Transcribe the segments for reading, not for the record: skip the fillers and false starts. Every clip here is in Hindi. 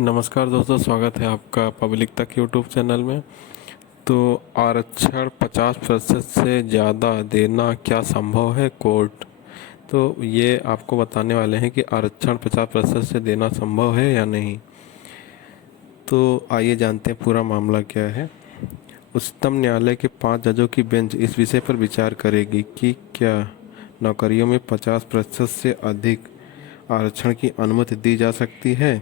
नमस्कार दोस्तों, स्वागत है आपका पब्लिक तक यूट्यूब चैनल में। तो आरक्षण 50% से ज़्यादा देना क्या संभव है कोर्ट। तो ये आपको बताने वाले हैं कि आरक्षण 50% से देना संभव है या नहीं। तो आइए जानते हैं पूरा मामला क्या है। उच्चतम न्यायालय के 5 जजों की बेंच इस विषय पर विचार करेगी कि क्या नौकरियों में 50% से अधिक आरक्षण की अनुमति दी जा सकती है।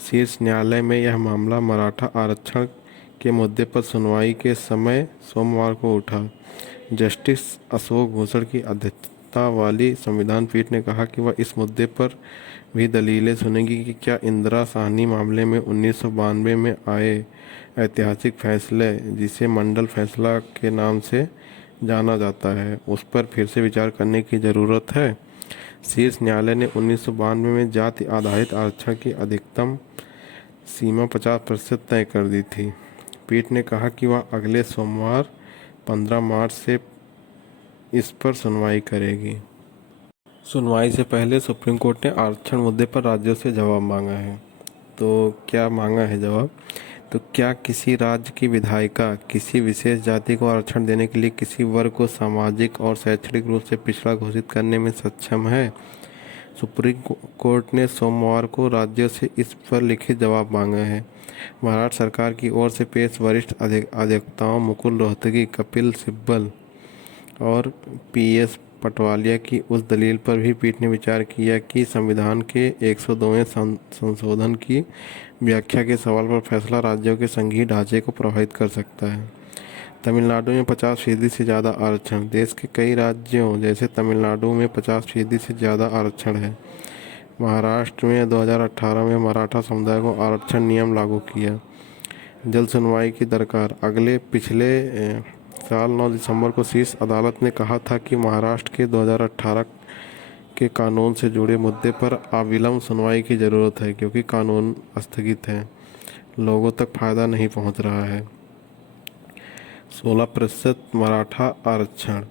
शीर्ष न्यायालय में यह मामला मराठा आरक्षण के मुद्दे पर सुनवाई के समय सोमवार को उठा। जस्टिस अशोक भूषण की अध्यक्षता वाली संविधान पीठ ने कहा कि वह इस मुद्दे पर भी दलीलें सुनेगी कि क्या इंदिरा साहनी मामले में 1992 में आए ऐतिहासिक फैसले, जिसे मंडल फैसला के नाम से जाना जाता है, उस पर फिर से विचार करने की ज़रूरत है। शीर्ष न्यायालय ने 1992 में जाति आधारित आरक्षण की अधिकतम सीमा 50% तय कर दी थी। पीठ ने कहा कि वह अगले सोमवार 15 मार्च से इस पर सुनवाई करेगी। सुनवाई से पहले सुप्रीम कोर्ट ने आरक्षण मुद्दे पर राज्यों से जवाब मांगा है। तो क्या मांगा है जवाब? तो क्या किसी राज्य की विधायिका किसी विशेष जाति को आरक्षण देने के लिए किसी वर्ग को सामाजिक और शैक्षणिक रूप से पिछड़ा घोषित करने में सक्षम है? सुप्रीम कोर्ट ने सोमवार को राज्यों से इस पर लिखित जवाब मांगा है। महाराष्ट्र सरकार की ओर से पेश वरिष्ठ अधिवक्ताओं मुकुल रोहतगी, कपिल सिब्बल और पीएस पटवालिया की उस दलील पर भी पीठ ने विचार किया कि संविधान के 102वें संशोधन की व्याख्या के सवाल पर फैसला राज्यों के संघीय ढांचे को प्रभावित कर सकता है। तमिलनाडु में 50% से ज़्यादा आरक्षण। देश के कई राज्यों जैसे तमिलनाडु में 50% से ज़्यादा आरक्षण है। महाराष्ट्र में 2018 में मराठा समुदाय को आरक्षण नियम लागू किया। जल्द सुनवाई की दरकार। पिछले साल 9 दिसंबर को शीर्ष अदालत ने कहा था कि महाराष्ट्र के 2018 के कानून से जुड़े मुद्दे पर अविलंब सुनवाई की ज़रूरत है, क्योंकि कानून स्थगित है, लोगों तक फ़ायदा नहीं पहुंच रहा है। 16% मराठा आरक्षण।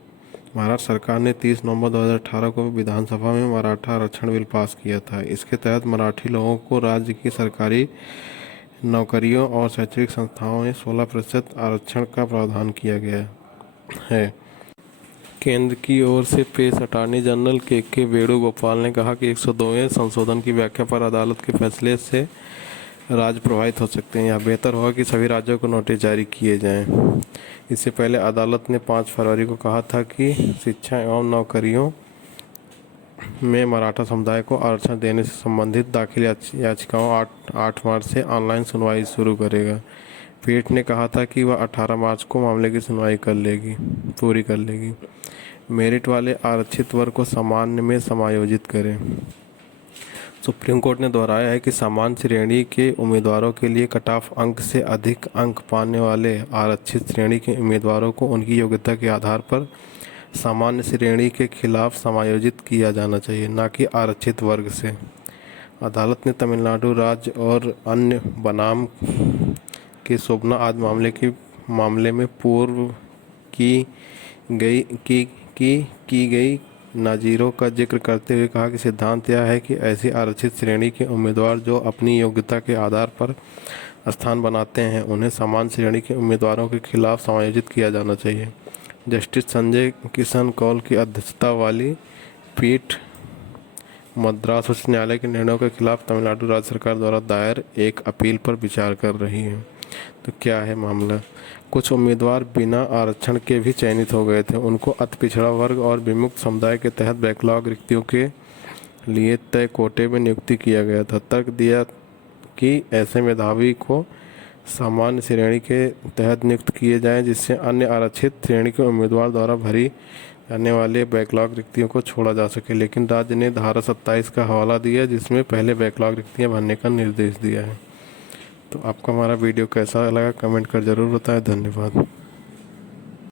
महाराष्ट्र सरकार ने 30 नवंबर 2018 को विधानसभा में मराठा आरक्षण बिल पास किया था। इसके तहत मराठी लोगों को राज्य की सरकारी नौकरियों और शैक्षणिक संस्थाओं में 16% आरक्षण का प्रावधान किया गया है। केंद्र की ओर से पेश अटॉर्नी जनरल के वेणुगोपाल ने कहा कि 102वें संशोधन की व्याख्या पर अदालत के फैसले से राज्य प्रभावित हो सकते हैं। यह बेहतर होगा कि सभी राज्यों को नोटिस जारी किए जाएं। इससे पहले अदालत ने 5 फरवरी को कहा था कि शिक्षा एवं नौकरियों में मराठा समुदाय को आरक्षण देने से संबंधित दाखिल याचिकाओं 8 मार्च से ऑनलाइन सुनवाई शुरू करेगा। पीठ ने कहा था कि वह 18 मार्च को मामले की सुनवाई पूरी कर लेगी। मेरिट वाले आरक्षित वर्ग को सामान्य में समायोजित करें। सुप्रीम कोर्ट ने दोहराया है कि सामान्य श्रेणी के उम्मीदवारों के लिए कट ऑफ अंक से अधिक अंक पाने वाले आरक्षित श्रेणी के उम्मीदवारों को उनकी योग्यता के आधार पर सामान्य श्रेणी के खिलाफ समायोजित किया जाना चाहिए, न कि आरक्षित वर्ग से। अदालत ने तमिलनाडु राज्य और अन्य बनाम के शोभना आदि मामले में पूर्व की गई नाजीरों का जिक्र करते हुए कहा कि सिद्धांत यह है कि ऐसी आरक्षित श्रेणी के उम्मीदवार जो अपनी योग्यता के आधार पर स्थान बनाते हैं, उन्हें समान श्रेणी के उम्मीदवारों के खिलाफ समायोजित किया जाना चाहिए। जस्टिस संजय किशन कौल की अध्यक्षता वाली पीठ मद्रास उच्च न्यायालय के निर्णयों के खिलाफ तमिलनाडु राज्य सरकार द्वारा दायर एक अपील पर विचार कर रही है। तो क्या है मामला? कुछ उम्मीदवार बिना आरक्षण के भी चयनित हो गए थे। उनको अति पिछड़ा वर्ग और विमुक्त समुदाय के तहत बैकलॉग रिक्तियों के लिए तय कोटे में नियुक्ति किया गया था। तर्क दिया कि ऐसे मेधावी को सामान्य श्रेणी के तहत नियुक्त किए जाएं, जिससे अन्य आरक्षित श्रेणी के उम्मीदवार द्वारा भरी जाने वाले बैकलॉग रिक्तियों को छोड़ा जा सके। लेकिन राज्य ने धारा 27 का हवाला दिया, जिसमें पहले बैकलॉग रिक्तियाँ भरने का निर्देश दिया है। तो आपको हमारा वीडियो कैसा लगा कमेंट कर ज़रूर बताएं। धन्यवाद।